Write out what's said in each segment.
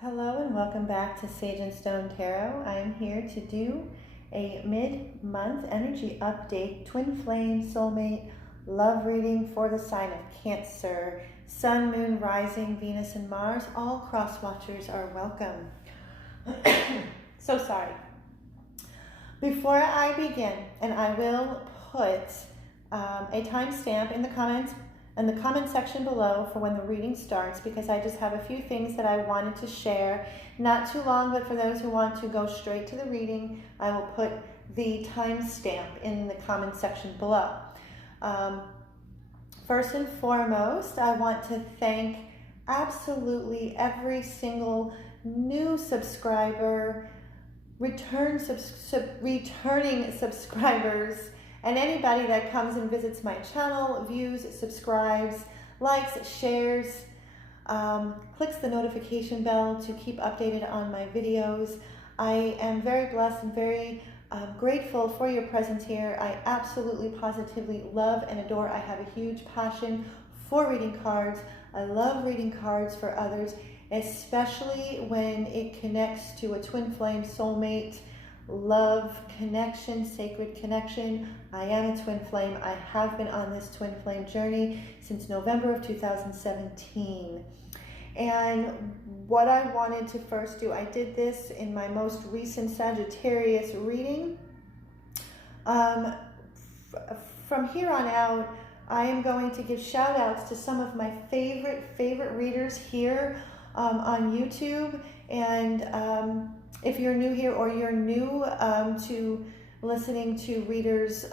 Hello and welcome back to Sage and Stone Tarot. I am here to do a mid-month energy update, twin flame, soulmate, love reading for the sign of Cancer. Sun, Moon, Rising, Venus, and Mars. All cross watchers are welcome. So sorry. Before I begin, and I will put a timestamp in the comment section below for when the reading starts, because I just have a few things that I wanted to share. Not too long, but for those who want to go straight to the reading, I will put the timestamp in the comment section below. First and foremost, I want to thank absolutely every single new subscriber, returning subscribers, and anybody that comes and visits my channel, views, subscribes, likes, shares, clicks the notification bell to keep updated on my videos. I am very blessed and very grateful for your presence here. I absolutely, positively love and adore. I have a huge passion for reading cards. I love reading cards for others, especially when it connects to a twin flame, soulmate, love connection, sacred connection. I am a twin flame. I have been on this twin flame journey since November of 2017. And what I wanted to first do, I did this in my most recent Sagittarius reading. From here on out, I am going to give shout outs to some of my favorite readers here on YouTube. And if you're new here or you're new to listening to readers,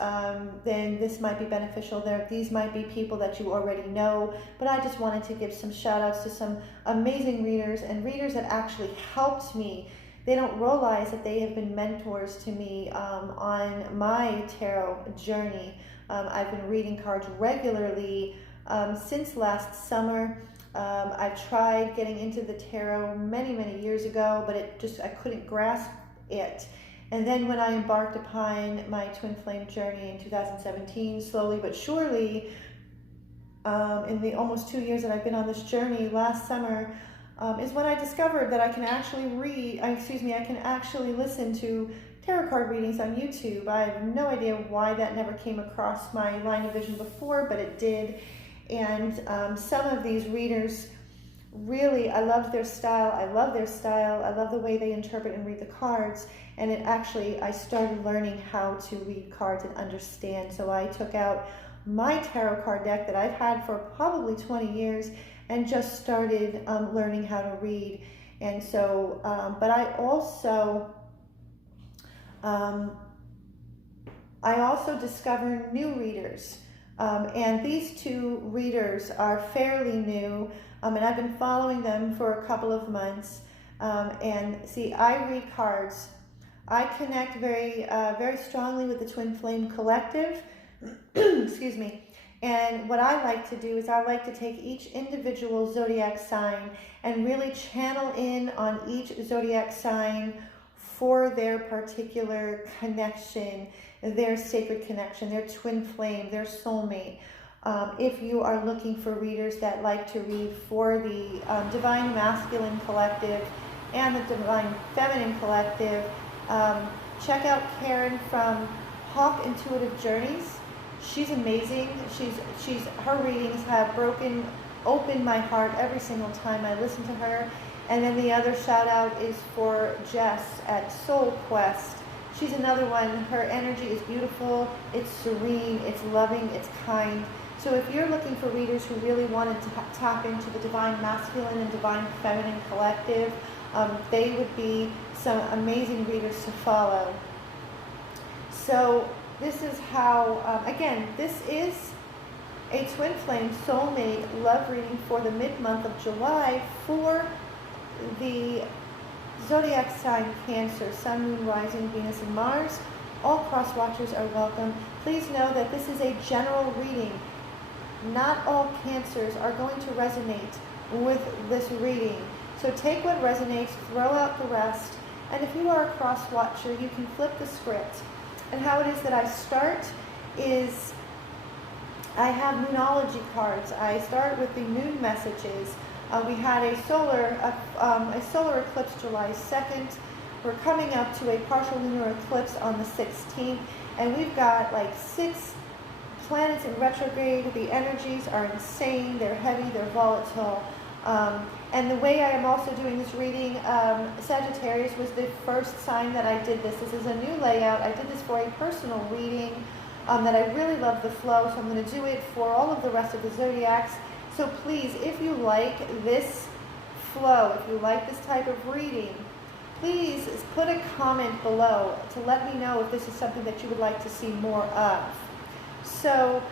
then this might be beneficial. These might be people that you already know, but I just wanted to give some shout outs to some amazing readers and readers that actually helped me. They don't realize that they have been mentors to me on my tarot journey. I've been reading cards regularly since last summer. I tried getting into the tarot many years ago, but I couldn't grasp it. And then when I embarked upon my twin flame journey in 2017, slowly but surely, in the almost 2 years that I've been on this journey, last summer is when I discovered that I can actually I can actually listen to tarot card readings on YouTube. I have no idea why that never came across my line of vision before, but it did. And some of these readers, really, I love their style. I love the way they interpret and read the cards. And I started learning how to read cards and understand. So I took out my tarot card deck that I've had for probably 20 years and just started learning how to read. And so, but I also discovered new readers. And these two readers are fairly new, and I've been following them for a couple of months. And see, I read cards. I connect very strongly with the Twin Flame Collective. Excuse me. And what I like to do is I like to take each individual zodiac sign and really channel in on each zodiac sign for their particular connection, their sacred connection, their twin flame, their soulmate. If you are looking for readers that like to read for the Divine Masculine Collective and the Divine Feminine Collective, check out Karen from Hawk Intuitive Journeys. She's amazing. Her readings have opened my heart every single time I listen to her. And then the other shout out is for Jess at Soul Quest. She's another one. Her energy is beautiful, it's serene, it's loving, it's kind. So if you're looking for readers who really wanted to tap into the Divine Masculine and Divine Feminine Collective, they would be some amazing readers to follow. So this is how, again, this is a Twin Flame Soulmate love reading for the mid-month of July for the zodiac sign Cancer, Sun, Moon, Rising, Venus, and Mars. All cross watchers are welcome. Please know that this is a general reading. Not all Cancers are going to resonate with this reading. So take what resonates, throw out the rest, and if you are a cross watcher, you can flip the script. And how it is that I start is I have Moonology cards. I start with the moon messages. We had a solar eclipse July 2nd. We're coming up to a partial lunar eclipse on the 16th, and we've got like 6 planets in retrograde. The energies are insane. They're heavy. They're volatile. And the way I am also doing this reading, Sagittarius was the first sign that I did this. This is a new layout. I did this for a personal reading that I really love the flow, so I'm going to do it for all of the rest of the zodiacs. So please, if you like this flow, if you like this type of reading, please put a comment below to let me know if this is something that you would like to see more of. So,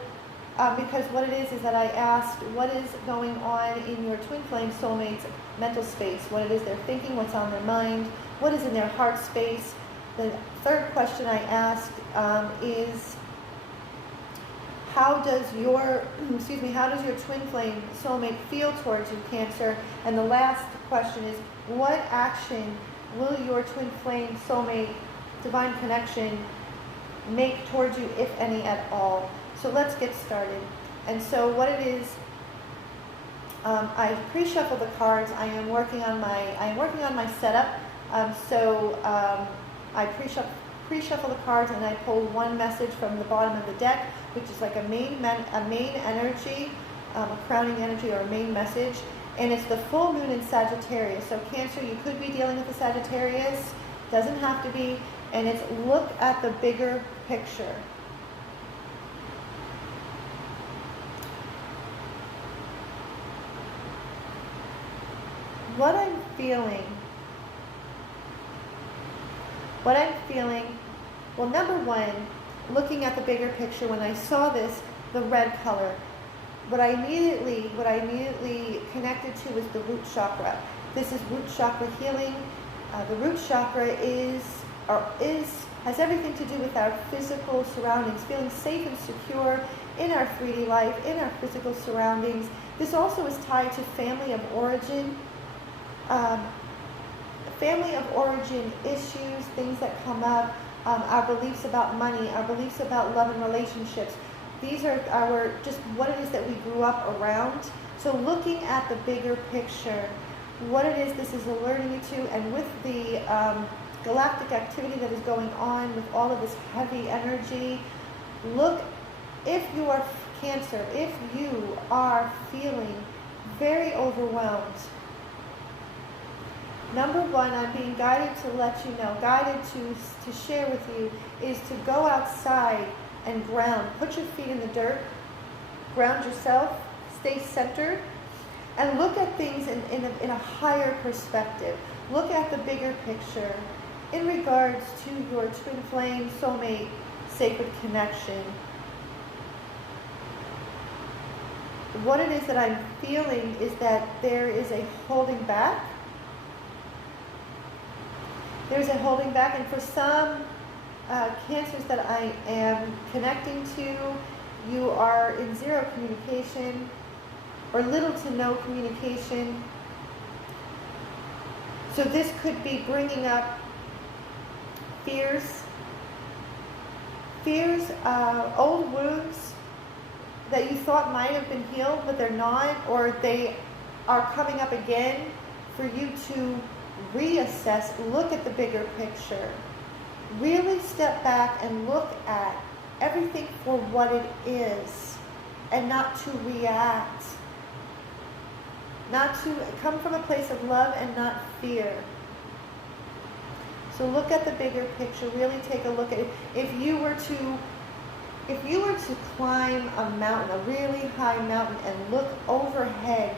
because what it is that I asked, what is going on in your twin flame soulmate's mental space, what it is they're thinking, what's on their mind, what is in their heart space. The third question I asked is, how does your twin flame soulmate feel towards you, Cancer? And the last question is, what action will your twin flame soulmate divine connection make towards you, if any at all? So let's get started. And so what it is, I pre-shuffle the cards. I am working on my setup. I pre-shuffle the cards, and I pull one message from the bottom of the deck, which is like a main energy, a crowning energy, or a main message. And it's the full moon in Sagittarius. So Cancer, you could be dealing with the Sagittarius. Doesn't have to be. And it's look at the bigger picture. What I'm feeling, well, number one, looking at the bigger picture, when I saw this, the red color, what I immediately connected to was the root chakra. This is root chakra healing. The root chakra has everything to do with our physical surroundings, feeling safe and secure in our 3D life, in our physical surroundings. This also is tied to family of origin. Family of origin issues, things that come up, our beliefs about money, our beliefs about love and relationships. These are just what it is that we grew up around. So looking at the bigger picture, what it is this is alerting you to, and with the galactic activity that is going on, with all of this heavy energy, look, if you are Cancer, if you are feeling very overwhelmed, number one, I'm being guided to let you know, guided to share with you, is to go outside and ground. Put your feet in the dirt, ground yourself, stay centered, and look at things in a higher perspective. Look at the bigger picture in regards to your twin flame, soulmate, sacred connection. What it is that I'm feeling is that there is a holding back. There's a holding back, and for some Cancers that I am connecting to, you are in zero communication or little to no communication. So this could be bringing up fears, old wounds that you thought might have been healed, but they're not, or they are coming up again for you to reassess, look at the bigger picture. Really step back and look at everything for what it is, and not to react. Not to come from a place of love and not fear. So look at the bigger picture. Really take a look at it. If you were to climb a mountain, a really high mountain, and look overhead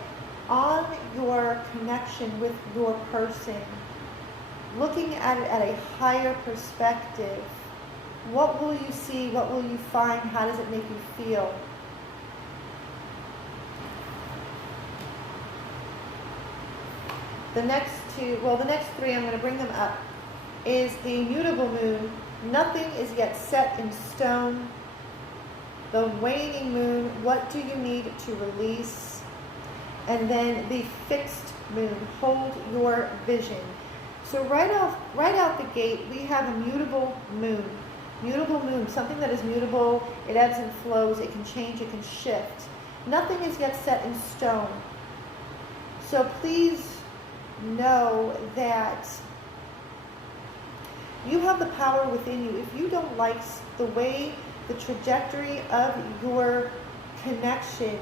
on your connection with your person, looking at it at a higher perspective, what will you see? What will you find? How does it make you feel? The next three, I'm going to bring them up, is the immutable moon. Nothing is yet set in stone. The waning moon, what do you need to release? And then the fixed moon, hold your vision. So right out the gate, we have a mutable moon. Mutable moon, something that is mutable, it ebbs and flows, it can change, it can shift. Nothing is yet set in stone. So please know that you have the power within you. If you don't like the way, the trajectory of your connection,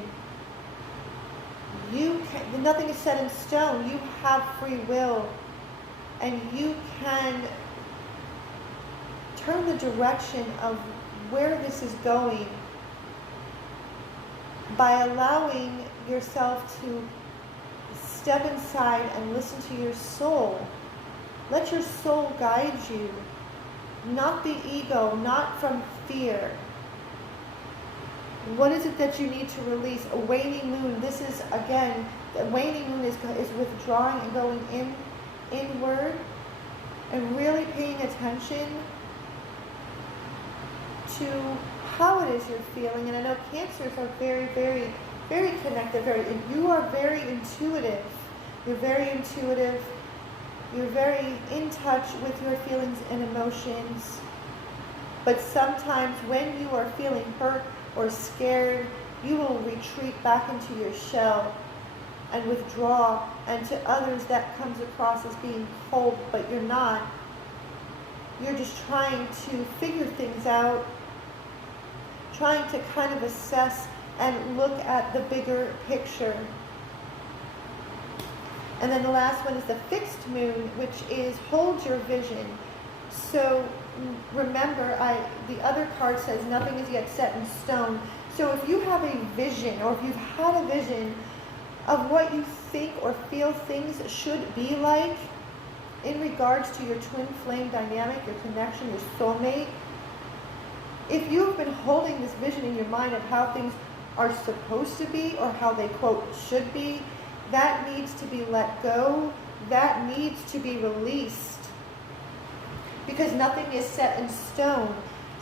nothing is set in stone. You have free will, and you can turn the direction of where this is going by allowing yourself to step inside and listen to your soul. Let your soul guide you, not the ego, not from fear. What is it that you need to release? A waning moon. This is, again, the waning moon is withdrawing and going inward and really paying attention to how it is you're feeling. And I know Cancers are very, very, very connected. You are very intuitive. You're very intuitive. You're very in touch with your feelings and emotions. But sometimes when you are feeling hurt or scared, you will retreat back into your shell and withdraw. And to others that comes across as being cold, but you're not. You're just trying to figure things out, trying to kind of assess and look at the bigger picture. And then the last one is the fixed moon, which is hold your vision. So remember, the other card says nothing is yet set in stone. So if you have a vision, or if you've had a vision of what you think or feel things should be like in regards to your twin flame dynamic, your connection, your soulmate, if you've been holding this vision in your mind of how things are supposed to be, or how they, quote, should be, that needs to be let go. That needs to be released. Because nothing is set in stone.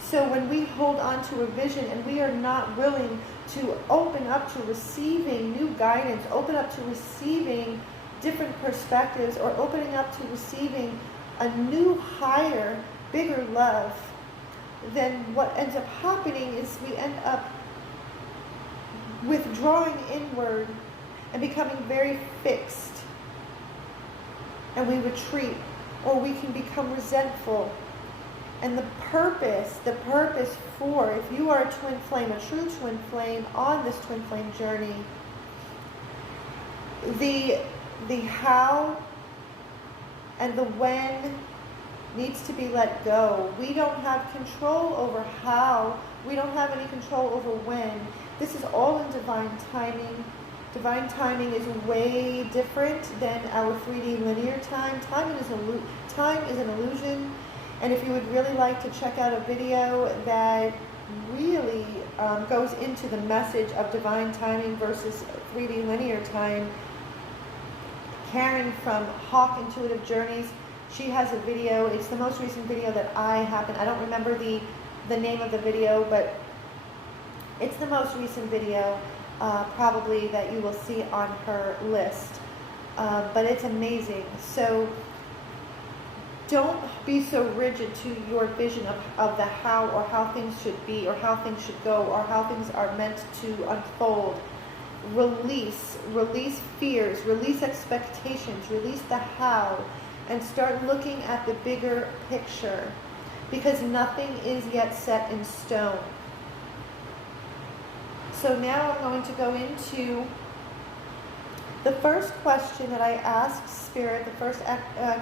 So when we hold on to a vision and we are not willing to open up to receiving new guidance, open up to receiving different perspectives, or opening up to receiving a new, higher, bigger love, then what ends up happening is we end up withdrawing inward and becoming very fixed. And we retreat, or we can become resentful. And the purpose for, if you are a twin flame, a true twin flame on this twin flame journey, the how and the when needs to be let go. We don't have control over how. We don't have any control over when. This is all in divine timing. Divine timing is way different than our 3D linear time. Time is an illusion. And if you would really like to check out a video that really goes into the message of divine timing versus 3D linear time, Karen from Hawk Intuitive Journeys, she has a video. It's the most recent video that I don't remember the name of the video, but it's the most recent video probably that you will see on her list. But it's amazing. So don't be so rigid to your vision of the how, or how things should be, or how things should go, or how things are meant to unfold. Release fears, release expectations, release the how, and start looking at the bigger picture, because nothing is yet set in stone. So now I'm going to go into the first question that I asked Spirit, the first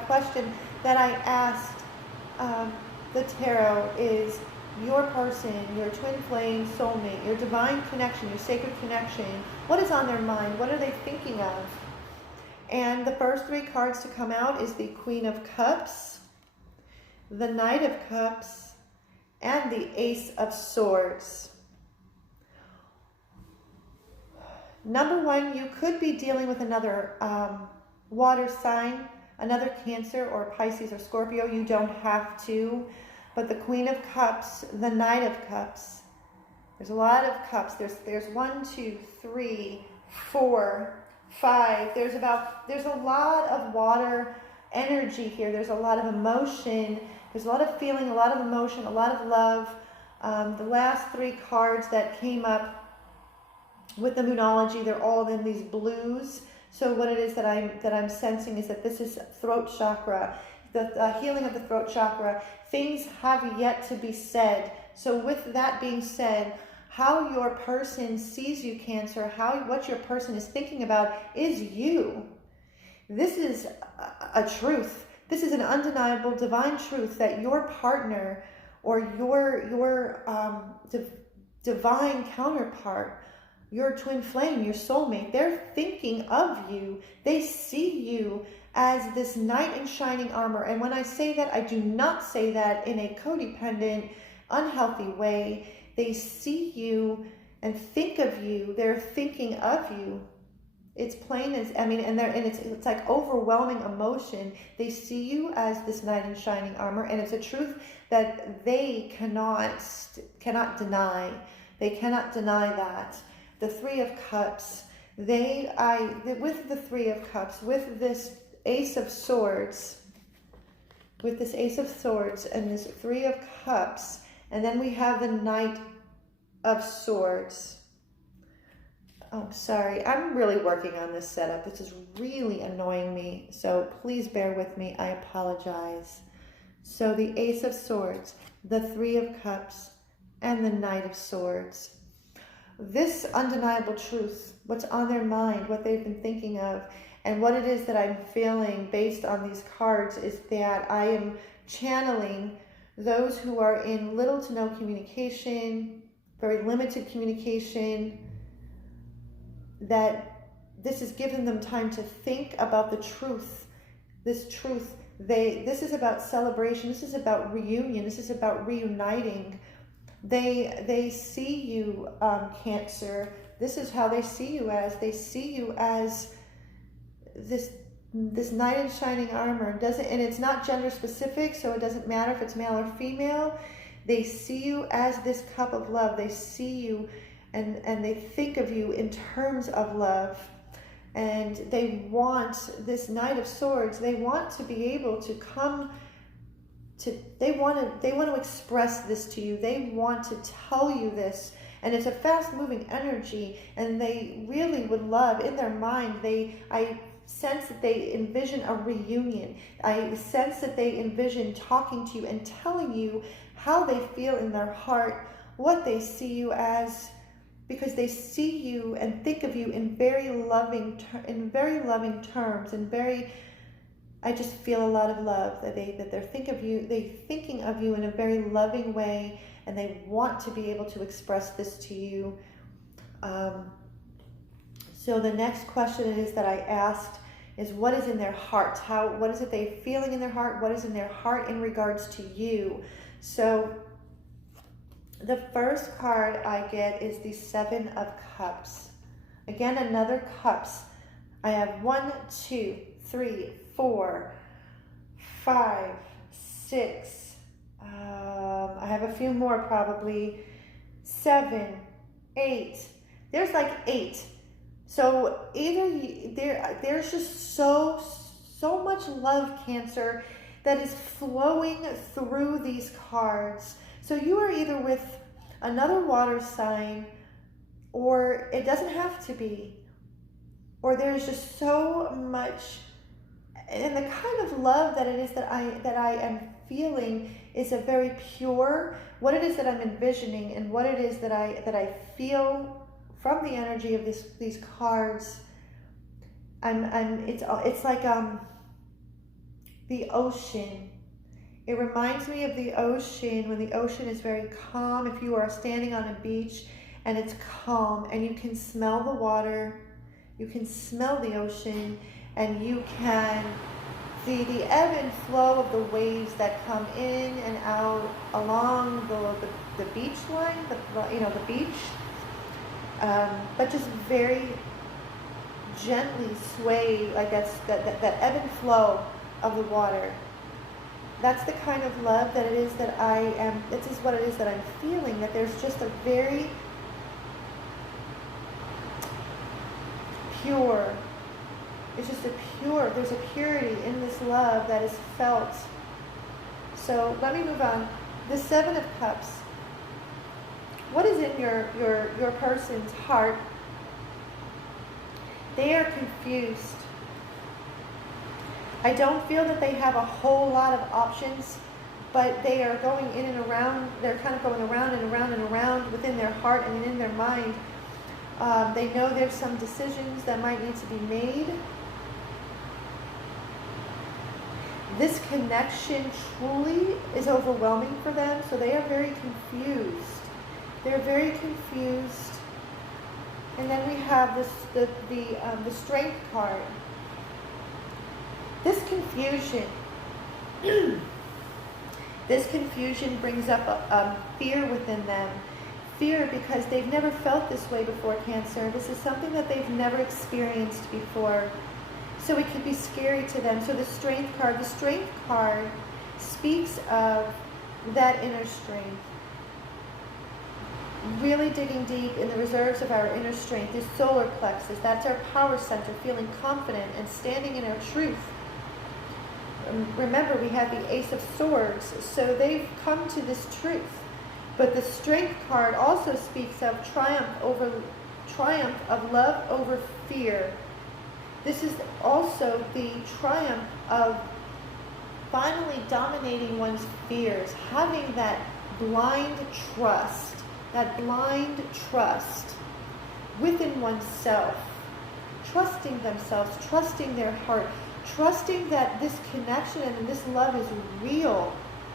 question that I asked the tarot is your person, your twin flame soulmate, your divine connection, your sacred connection. What is on their mind? What are they thinking of? And the first three cards to come out is the Queen of Cups, the Knight of Cups, and the Ace of Swords. Number one, you could be dealing with another water sign, another Cancer or Pisces or Scorpio. You don't have to. But the Queen of Cups, the Knight of Cups, there's a lot of cups. There's 1, 2, 3, 4, 5. There's a lot of water energy here. There's a lot of emotion. There's a lot of feeling, a lot of emotion, a lot of love. The last 3 cards that came up with the Moonology, they're all in these blues. So what it is that I'm sensing is that this is throat chakra, the healing of the throat chakra. Things have yet to be said. So with that being said, how your person sees you, Cancer, what your person is thinking about is you. This is a truth. This is an undeniable divine truth that your partner or your divine counterpart, your twin flame, your soulmate, they're thinking of you. They see you as this knight in shining armor. And when I say that, I do not say that in a codependent, unhealthy way. They see you and think of you. They're thinking of you. It's plain as, and it's like overwhelming emotion. They see you as this knight in shining armor, and it's a truth that they cannot deny. They cannot deny that. The 3 of Cups, with the 3 of Cups, with this Ace of Swords, and this 3 of Cups, and then we have the Knight of Swords. Oh, sorry. I'm really working on this setup. This is really annoying me. So please bear with me. I apologize. So the Ace of Swords, the 3 of Cups, and the Knight of Swords. This undeniable truth, what's on their mind, what they've been thinking of, and what it is that I'm feeling based on these cards is that I am channeling those who are in little to no communication, very limited communication, that this has given them time to think about the truth. This truth, this is about celebration. This is about reunion. This is about reuniting. They see you, Cancer. This is how they see you as. They see you as this knight in shining armor. And it's not gender specific, so it doesn't matter if it's male or female. They see you as this cup of love. They see you and they think of you in terms of love. And they want this Knight of Swords. They want to be able to come to, they want to express this to you. They want to tell you this. And it's a fast moving energy, and they really would love, in their mind, I sense that they envision a reunion. I sense that they envision talking to you and telling you how they feel in their heart, what they see you as, because they see you and think of you in very loving terms, and I just feel a lot of love that they're thinking of you in a very loving way, and they want to be able to express this to you. So the next question is that I asked is, what is in their heart? What is it they're feeling in their heart? What is in their heart in regards to you? So the first card I get is the 7 of Cups. Again, another Cups. I have 1, 2, 3, 4, 5, 6. I have a few more probably. 7, 8. There's like 8. So there's just so much love, Cancer, that is flowing through these cards. So you are either with another water sign, or it doesn't have to be, or there's just so much, and the kind of love that it is that I am feeling is a very pure, what it is that I'm envisioning, and what it is that I feel from the energy of these cards. It's like the ocean. It reminds me of the ocean, when the ocean is very calm. If you are standing on a beach and it's calm and you can smell the water, you can smell the ocean, and you can see the ebb and flow of the waves that come in and out along the beach line, the beach, but just very gently sway, like that ebb and flow of the water. That's the kind of love that it is that this is what it is that I'm feeling, that there's just a very pure, there's a purity in this love that is felt So let me move on. The Seven of Cups. What is in your person's heart? They are confused. I don't feel that they have a whole lot of options, but they are going in and around. They're kind of going around and around and around within their heart and in their mind. They know there's some decisions that might need to be made. This connection truly is overwhelming for them, so they are very confused. They're very confused. And then we have the Strength card. This confusion, this confusion brings up a fear within them. Fear because they've never felt this way before, Cancer. This is something that they've never experienced before. So it could be scary to them. So the Strength card speaks of that inner strength. Really digging deep in the reserves of our inner strength, this solar plexus, that's our power center, feeling confident and standing in our truth. Remember, we have the Ace of Swords, so they've come to this truth. But the Strength card also speaks of triumph of love over fear. This is also the triumph of finally dominating one's fears, having that blind trust within oneself, trusting themselves, trusting their heart, trusting that this connection and this love is real,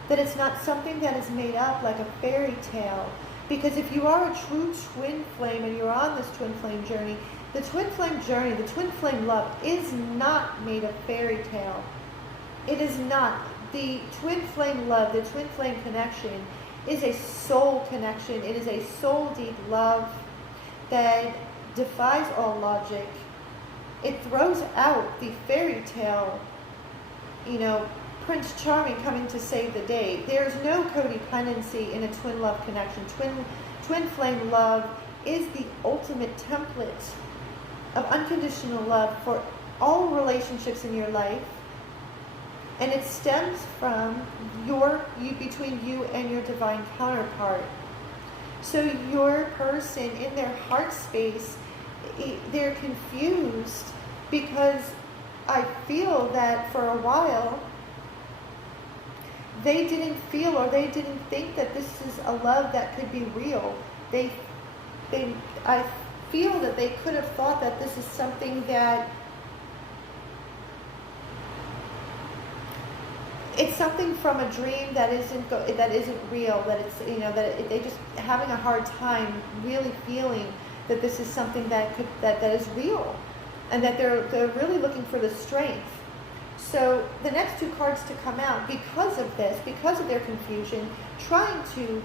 that it's not something that is made up like a fairy tale. Because if you are a true twin flame and you're on this twin flame journey, the twin flame love is not made of fairy tale. It is not. The twin flame love, the twin flame connection is a soul connection. It is a soul deep love that defies all logic. It throws out the fairy tale, Prince Charming coming to save the day. There's no codependency in a twin love connection. Twin flame love is the ultimate template of unconditional love for all relationships in your life. And it stems from between you and your divine counterpart. So your person in their heart space, they're confused because I feel that for a while they didn't feel or they didn't think that this is a love that could be real. I feel that they could have thought that this is something that it's something from a dream that isn't real, that it's they just having a hard time really feeling that this is something that is real, and that they're really looking for the strength. So the next two cards to come out, because of this, because of their confusion, trying to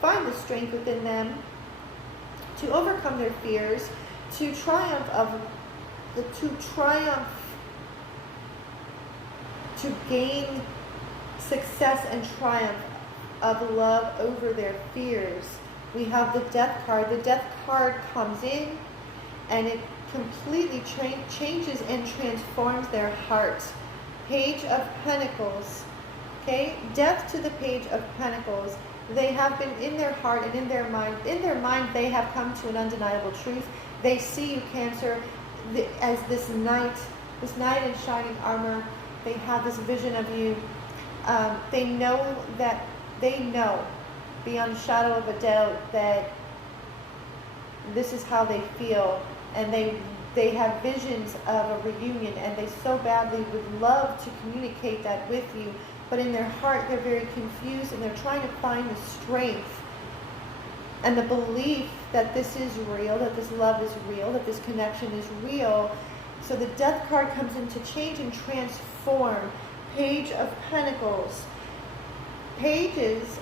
find the strength within them to overcome their fears, to gain success and triumph of love over their fears. We have the Death card. The Death card comes in and it completely changes and transforms their heart. Page of Pentacles. Okay? Death to the Page of Pentacles. They have been in their heart and in their mind. In their mind, they have come to an undeniable truth. They see you, Cancer, as this knight in shining armor. They have this vision of you. They know beyond a shadow of a doubt that this is how they feel, and they have visions of a reunion, and they so badly would love to communicate that with you, but in their heart they're very confused, and they're trying to find the strength and the belief that this is real, that this love is real, that this connection is real. So the Death card comes in to change and transform. Page of Pentacles. Pages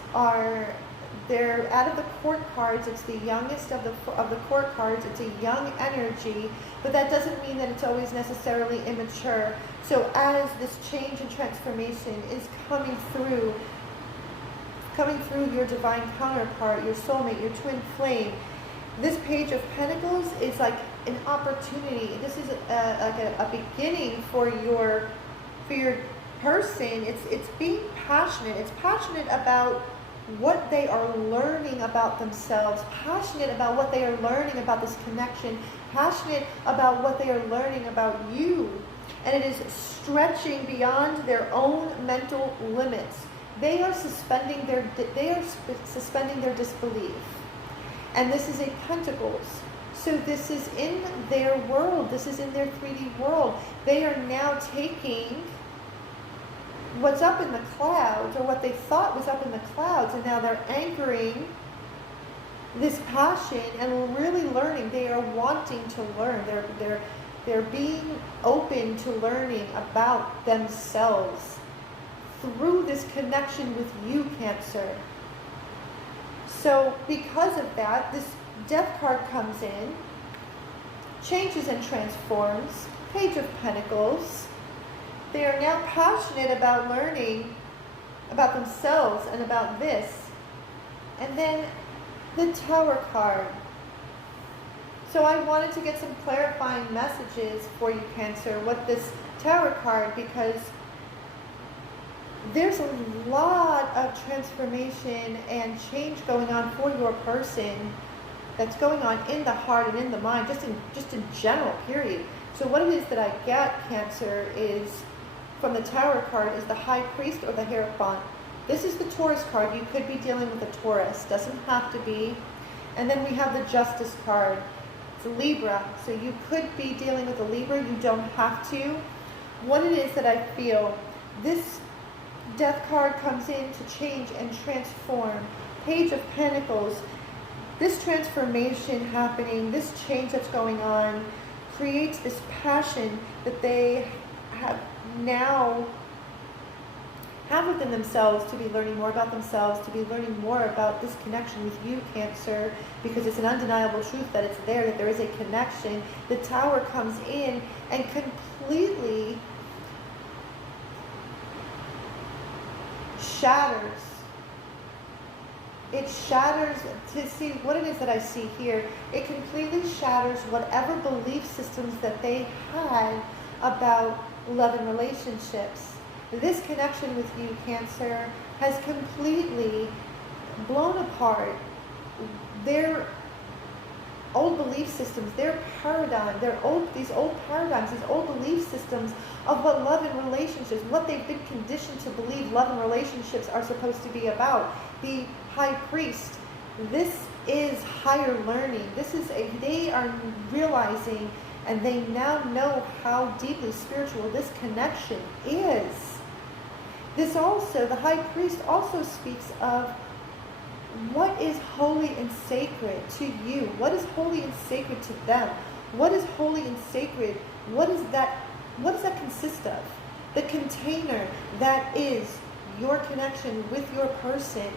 they're out of the court cards. It's the youngest of the court cards. It's a young energy, but that doesn't mean that it's always necessarily immature. So as this change and transformation is coming through your divine counterpart, your soulmate, your twin flame, this Page of Pentacles is like an opportunity. This is like a beginning for your person, it's being passionate. It's passionate about what they are learning about themselves, passionate about what they are learning about this connection, passionate about what they are learning about you. And it is stretching beyond their own mental limits. They are suspending their disbelief. And this is a Pentacles. So this is in their world. This is in their 3D world. They are now taking what's up in the clouds, or what they thought was up in the clouds, and now they're anchoring this passion and really learning. They are wanting to learn. They're being open to learning about themselves through this connection with you, Cancer. So because of that, this Death card comes in, changes and transforms, Page of Pentacles. They are now passionate about learning about themselves and about this. And then the Tower card. So I wanted to get some clarifying messages for you, Cancer, what this Tower card, because there's a lot of transformation and change going on for your person that's going on in the heart and in the mind, just in general, period. So what it is that I get, Cancer, is from the Tower card is the High Priest or the Hierophant. This is the Taurus card. You could be dealing with a Taurus. Doesn't have to be. And then we have the Justice card. It's a Libra. So you could be dealing with a Libra. You don't have to. What it is that I feel, this Death card comes in to change and transform. Page of Pentacles. This transformation happening, this change that's going on, creates this passion that they have now have within themselves to be learning more about themselves, to be learning more about this connection with you, Cancer, because it's an undeniable truth that it's there, that there is a connection. The Tower comes in and completely shatters. It shatters, to see what it is that I see here, it completely shatters whatever belief systems that they had about love and relationships. This connection with you, Cancer, has completely blown apart their old belief systems, their paradigm, these old paradigms, these old belief systems of what love and relationships, what they've been conditioned to believe love and relationships are supposed to be about. The High Priest, this is higher learning. They are realizing, and they now know how deeply spiritual this connection is. This also, the High Priest also speaks of what is holy and sacred to you. What is holy and sacred to them? What is holy and sacred? What does that consist of? The container that is your connection with your person.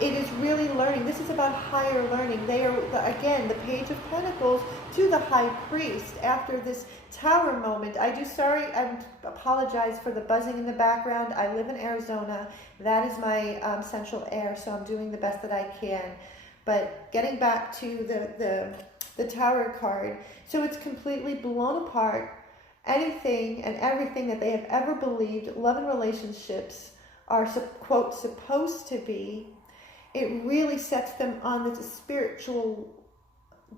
It is really learning. This is about higher learning. They are, again, the Page of Pentacles to the High Priest after this Tower moment. I apologize for the buzzing in the background. I live in Arizona. That is my central air, so I'm doing the best that I can. But getting back to the Tower card. So it's completely blown apart. Anything and everything that they have ever believed love and relationships are, quote, supposed to be. It really sets them on this spiritual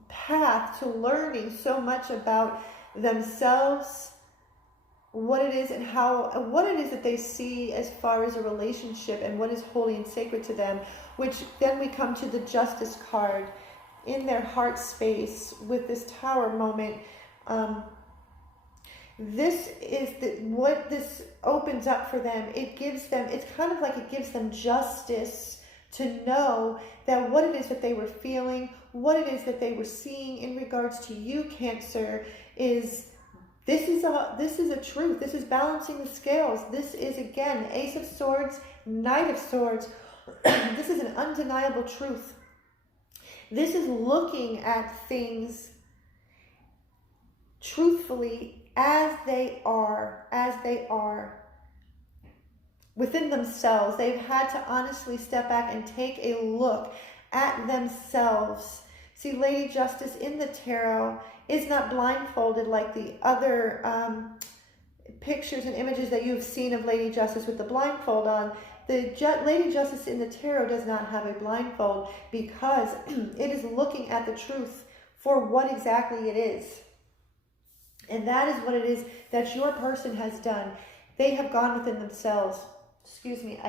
path to learning so much about themselves, what it is and what it is that they see as far as a relationship and what is holy and sacred to them, which then we come to the Justice card in their heart space with this Tower moment. This is what this opens up for them. It's kind of like it gives them justice to know that what it is that they were feeling, what it is that they were seeing in regards to you, Cancer, this is a truth. This is balancing the scales. This is, again, Ace of Swords, Knight of Swords. This is an undeniable truth. This is looking at things truthfully as they are within themselves. They've had to honestly step back and take a look at themselves. See, Lady Justice in the tarot is not blindfolded like the other pictures and images that you've seen of Lady Justice with the blindfold on, the Lady Justice in the tarot does not have a blindfold because it is looking at the truth for what exactly it is. And that is what it is that your person has done. They have gone within themselves. Excuse me,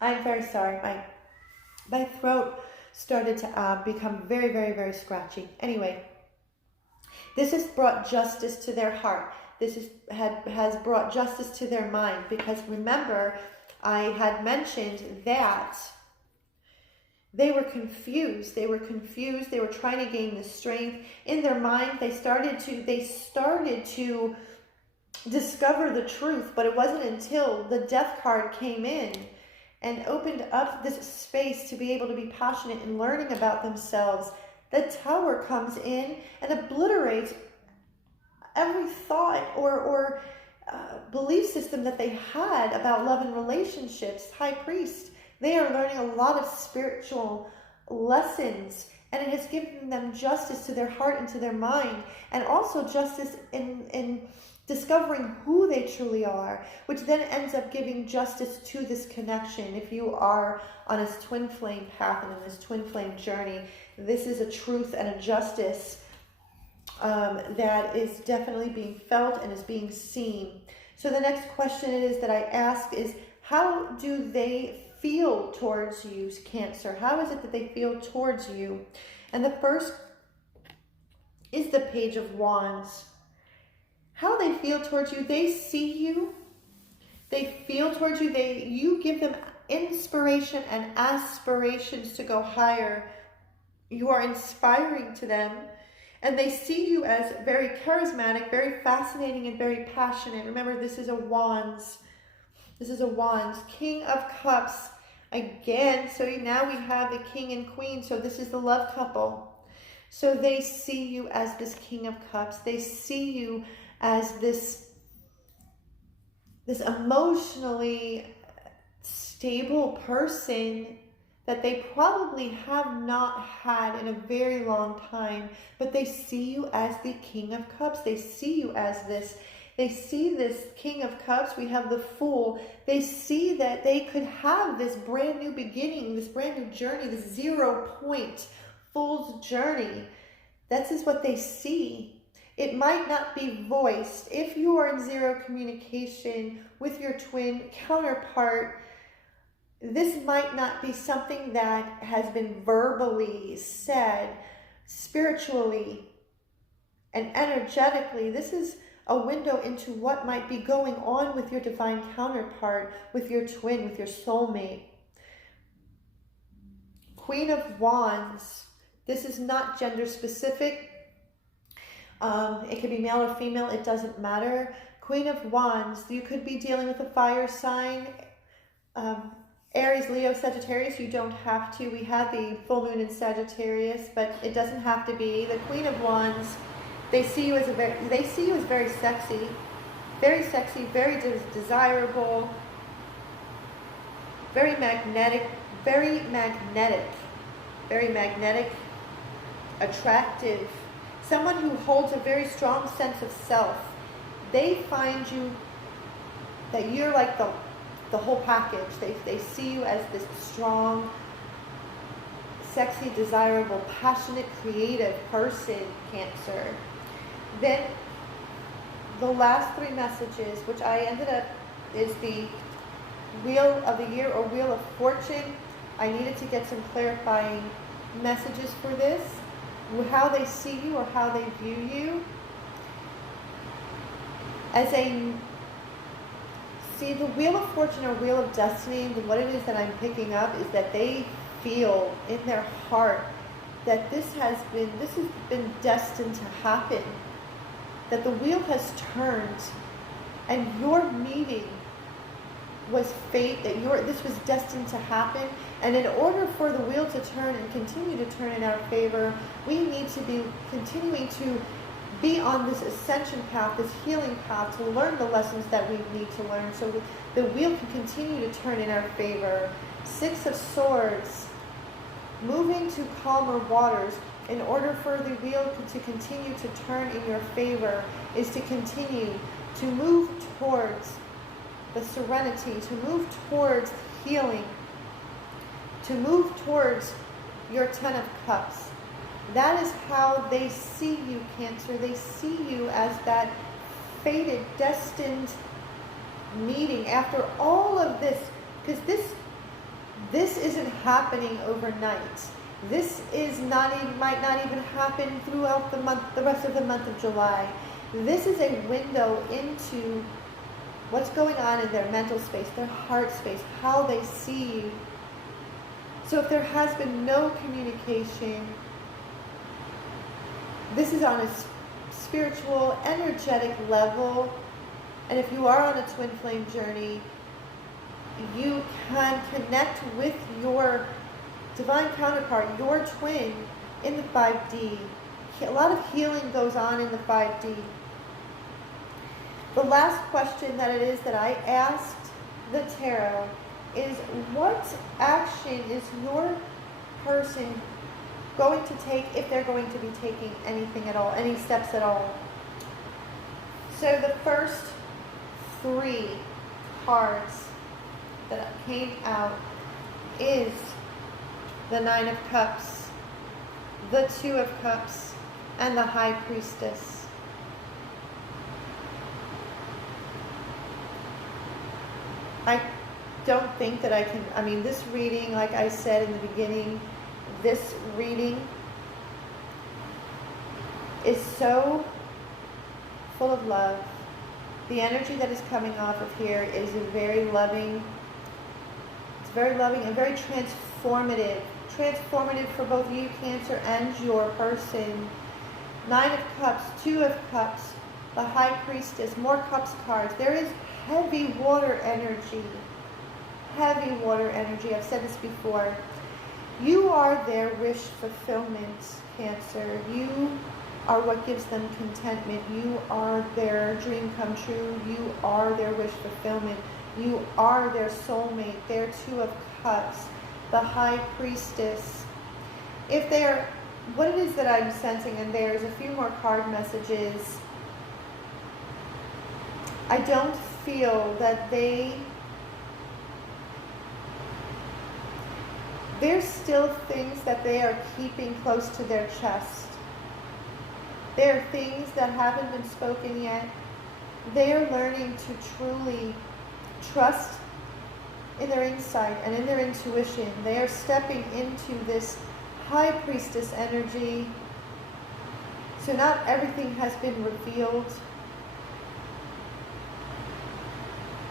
I'm very sorry. My throat started to become very, very, very scratchy. Anyway, this has brought justice to their heart. This has brought justice to their mind, because remember, I had mentioned that they were confused. They were confused. They were trying to gain the strength in their mind. They started to discover the truth, but it wasn't until the Death card came in and opened up this space to be able to be passionate in learning about themselves. The Tower comes in and obliterates every thought or belief system that they had about love and relationships. High Priest, they are learning a lot of spiritual lessons, and it has given them justice to their heart and to their mind, and also justice in discovering who they truly are, which then ends up giving justice to this connection. If you are on this twin flame path and in this twin flame journey, this is a truth and a justice that is definitely being felt and is being seen. So the next question is that I ask is, how do they feel towards you, Cancer? How is it that they feel towards you? And the first is the Page of Wands. How they feel towards you, they see you, they feel towards you, you give them inspiration and aspirations to go higher. You are inspiring to them, and they see you as very charismatic, very fascinating, and very passionate. Remember, this is a Wands. This is a Wands. King of Cups. Again, so now we have the King and Queen, so this is the love couple. So they see you as this King of Cups. They see you as this emotionally stable person that they probably have not had in a very long time, but they see you as the King of Cups. They see you as this. They see this King of Cups. We have the Fool. They see that they could have this brand new beginning, this brand new journey, this 0 point Fool's journey. This is what they see. It might not be voiced. If you are in zero communication with your twin counterpart, this might not be something that has been verbally said. Spiritually and energetically, this is a window into what might be going on with your divine counterpart, with your twin, with your soulmate. Queen of Wands. This is not gender specific. It could be male or female. It doesn't matter. Queen of Wands. You could be dealing with a fire sign. Aries, Leo, Sagittarius. You don't have to. We had the full moon in Sagittarius, but it doesn't have to be. The Queen of Wands. They see you as very sexy, very desirable, very magnetic, attractive. Someone who holds a very strong sense of self. They find you that you're like the whole package. They see you as this strong, sexy, desirable, passionate, creative person, Cancer. Then the last 3 messages, which I ended up, is the Wheel of the Year or Wheel of Fortune. I needed to get some clarifying messages for this. How they see you or how they view you. See, the Wheel of Fortune or Wheel of Destiny, what it is that I'm picking up is that they feel in their heart that this has been destined to happen. That the wheel has turned and your meeting was fate, that this was destined to happen. And in order for the wheel to turn and continue to turn in our favor, we need to be continuing to be on this ascension path, this healing path, to learn the lessons that we need to learn so the wheel can continue to turn in our favor. 6 of Swords, moving to calmer waters. in order for the wheel to continue to turn in your favor, is to continue to move towards the serenity, to move towards healing, to move towards your 10 of Cups. That is how they see you, Cancer. They see you as that fated, destined meeting after all of this, because this isn't happening overnight. This is might not even happen throughout the month, the rest of the month of July. This is a window into what's going on in their mental space, their heart space, how they see you. So if there has been no communication, this is on a spiritual, energetic level. And if you are on a twin flame journey, you can connect with your divine counterpart, your twin, in the 5D. A lot of healing goes on in the 5D. The last question that it is that I asked the tarot is, what action is your person going to take, if they're going to be taking anything at all, any steps at all? So the first 3 cards that came out is the 9 of Cups, the 2 of Cups, and the High Priestess. I don't think that this reading, like I said in the beginning, this reading is so full of love. The energy that is coming off of here is very loving. It's very loving and very transformative. Transformative for both you, Cancer, and your person. 9 of Cups, 2 of Cups, the High Priestess, more Cups cards. There is heavy water energy. Heavy water energy. I've said this before. You are their wish fulfillment, Cancer. You are what gives them contentment. You are their dream come true. You are their wish fulfillment. You are their soulmate, their 2 of Cups, the High Priestess. If they're, what it is that I'm sensing, and there's a few more card messages, I don't feel that there's still things that they are keeping close to their chest. There are things that haven't been spoken yet. They are learning to truly trust in their insight and in their intuition. They are stepping into this High Priestess energy. So not everything has been revealed.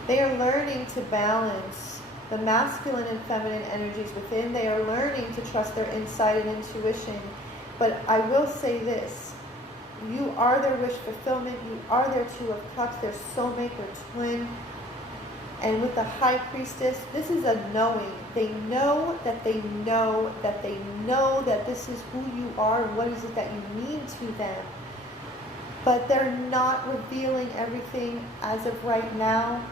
They are learning to balance the masculine and feminine energies within. They are learning to trust their insight and intuition. But I will say this. You are their wish fulfillment. You are their 2 of Cups, their soulmate, their twin. And with the High Priestess, this is a knowing. They know that they know that they know that this is who you are and what is it that you mean to them. But they're not revealing everything as of right now.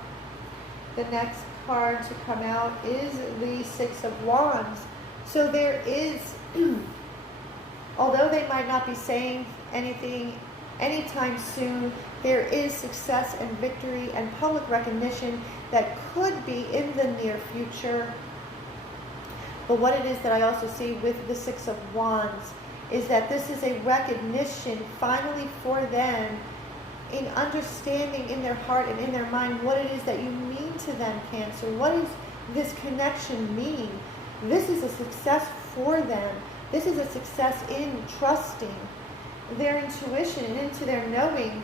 The next card to come out is the 6 of Wands. So there is, although they might not be saying anything anytime soon, there is success and victory and public recognition that could be in the near future. But what it is that I also see with the 6 of Wands is that this is a recognition finally for them in understanding in their heart and in their mind what it is that you mean to them, Cancer. What does this connection mean? This is a success for them. This is a success in trusting their intuition and into their knowing.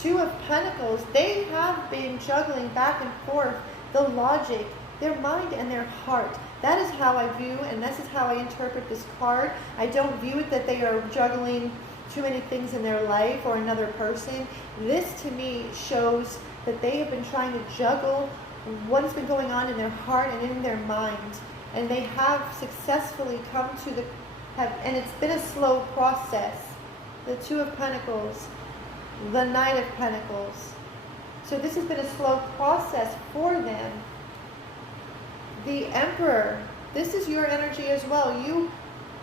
2 of Pentacles, they have been juggling back and forth the logic, their mind and their heart. That is how I view, and this is how I interpret this card. I don't view it that they are juggling too many things in their life or another person. This to me shows that they have been trying to juggle what has been going on in their heart and in their mind. And they have successfully come to and it's been a slow process. The 2 of Pentacles, the 9 of Pentacles. So this has been a slow process for them. The Emperor, this is your energy as well.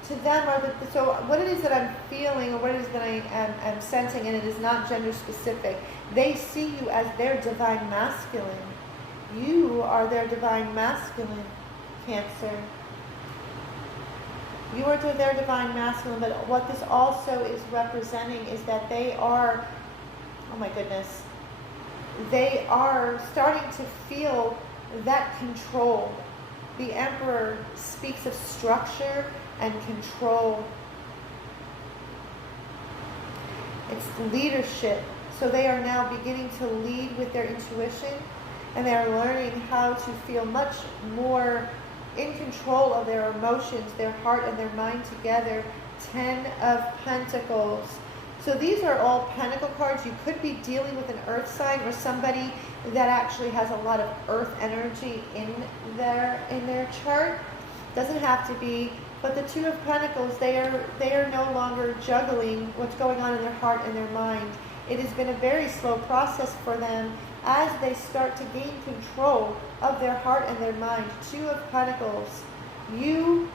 to them are so what it is that I'm feeling, or what it is that I am sensing, and it is not gender specific. They see you as their divine masculine. You are their divine masculine, Cancer. You are their divine masculine, but what this also is representing is that they are, oh my goodness, they are starting to feel that control. The Emperor speaks of structure and control. It's leadership. So they are now beginning to lead with their intuition, and they are learning how to feel much more in control of their emotions, their heart and their mind together. 10 of Pentacles. So these are all Pentacle cards. You could be dealing with an earth sign or somebody that actually has a lot of earth energy in their chart. Doesn't have to be, but the 2 of Pentacles, they are no longer juggling what's going on in their heart and their mind. It has been a very slow process for them as they start to gain control of their heart and their mind. 2 of Pentacles. You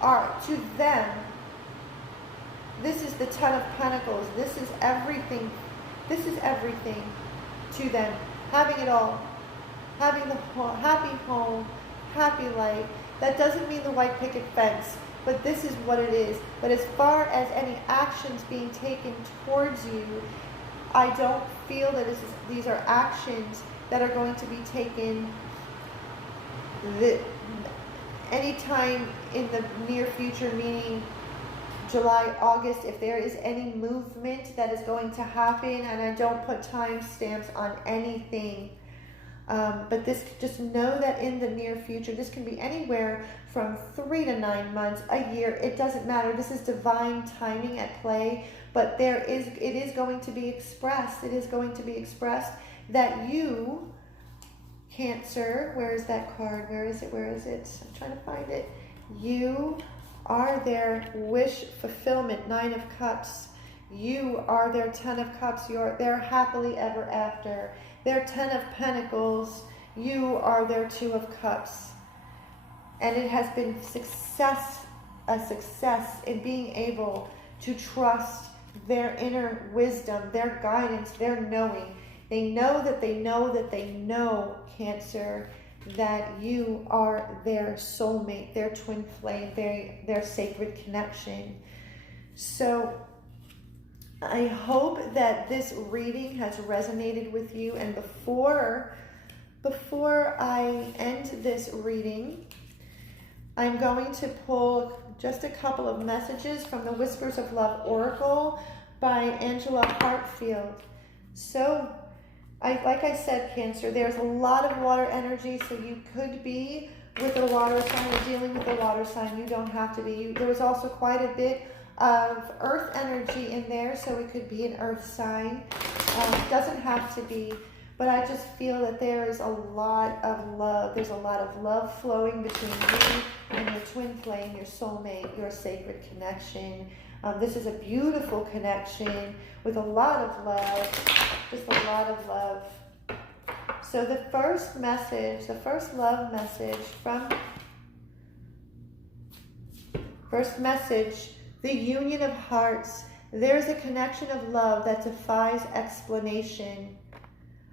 are, to them, this is the 10 of Pentacles. This is everything. This is everything to them. Having it all. Having the happy home, happy life. That doesn't mean the white picket fence, but this is what it is. But as far as any actions being taken towards you, I don't feel that these are actions that are going to be taken anytime in the near future, meaning July, August. If there is any movement that is going to happen, and I don't put time stamps on anything, but this, just know that in the near future, this can be anywhere from 3 to 9 months, a year. It doesn't matter. This is divine timing at play. But it is going to be expressed. It is going to be expressed that you, Cancer, where is that card? Where is it? Where is it? I'm trying to find it. You are their wish fulfillment, 9 of Cups. You are their 10 of Cups. They're happily ever after. Their 10 of Pentacles. You are their 2 of Cups. And it has been a success in being able to trust their inner wisdom, their guidance, their knowing. They know that they know that they know, Cancer, that you are their soulmate, their twin flame, their sacred connection. So I hope that this reading has resonated with you. And before I end this reading, I'm going to pull just a couple of messages from the Whispers of Love Oracle by Angela Hartfield. So, like I said, Cancer, there's a lot of water energy, so you could be with a water sign or dealing with a water sign. You don't have to be. There was also quite a bit of earth energy in there, so it could be an earth sign. Doesn't have to be. But I just feel that there is a lot of love. There's a lot of love flowing between you and your twin flame, your soulmate, your sacred connection. This is a beautiful connection with a lot of love, just a lot of love. So the first message, the first love message the union of hearts. There's a connection of love that defies explanation.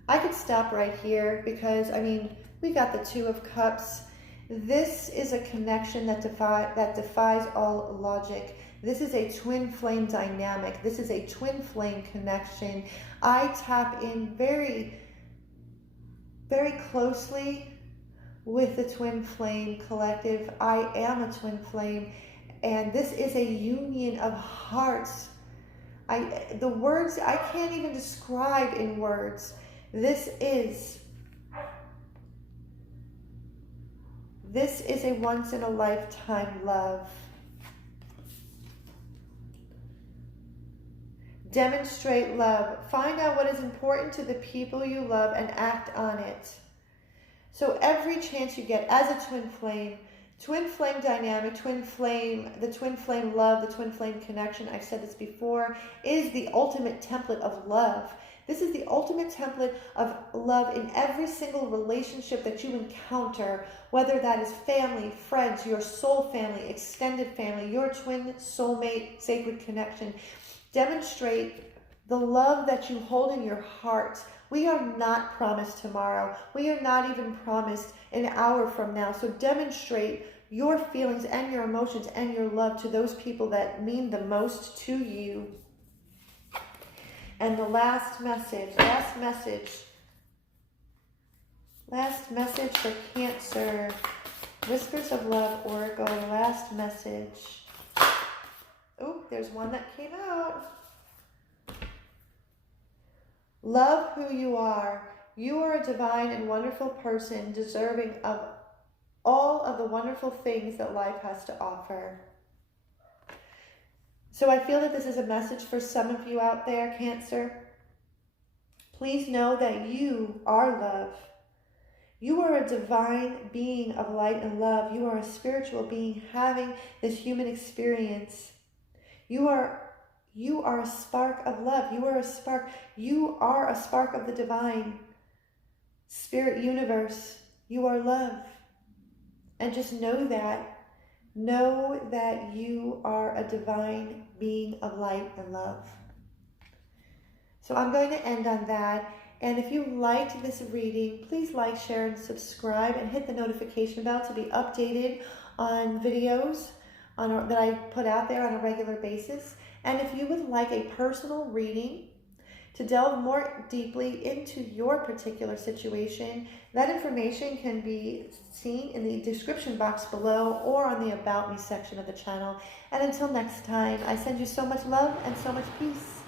I could stop right here because, I mean, we got the 2 of Cups. This is a connection that defies all logic. This is a twin flame dynamic. This is a twin flame connection. I tap in very, very closely with the twin flame collective. I am a twin flame, and this is a union of hearts. The words, I can't even describe in words. This is a once in a lifetime love. Demonstrate love. Find out what is important to the people you love and act on it. So every chance you get as a twin flame dynamic, twin flame, the twin flame love, the twin flame connection, I've said this before, is the ultimate template of love. This is the ultimate template of love in every single relationship that you encounter, whether that is family, friends, your soul family, extended family, your twin soulmate, sacred connection. Demonstrate the love that you hold in your heart. We are not promised tomorrow. We are not even promised an hour from now. So demonstrate your feelings and your emotions and your love to those people that mean the most to you. And the last message for Cancer. Whispers of Love Oracle, last message. Oh, there's one that came out. Love who you are. You are a divine and wonderful person, deserving of all of the wonderful things that life has to offer. So I feel that this is a message for some of you out there, Cancer. Please know that you are love. You are a divine being of light and love. You are a spiritual being having this human experience. You are a spark of love. You are a spark. You are a spark of the divine spirit universe. You are love. And just know that. Know that you are a divine being of light and love. So I'm going to end on that. And if you liked this reading, please like, share, and subscribe, and hit the notification bell to be updated on videos that I put out there on a regular basis. And if you would like a personal reading to delve more deeply into your particular situation, that information can be seen in the description box below or on the About Me section of the channel. And until next time, I send you so much love and so much peace.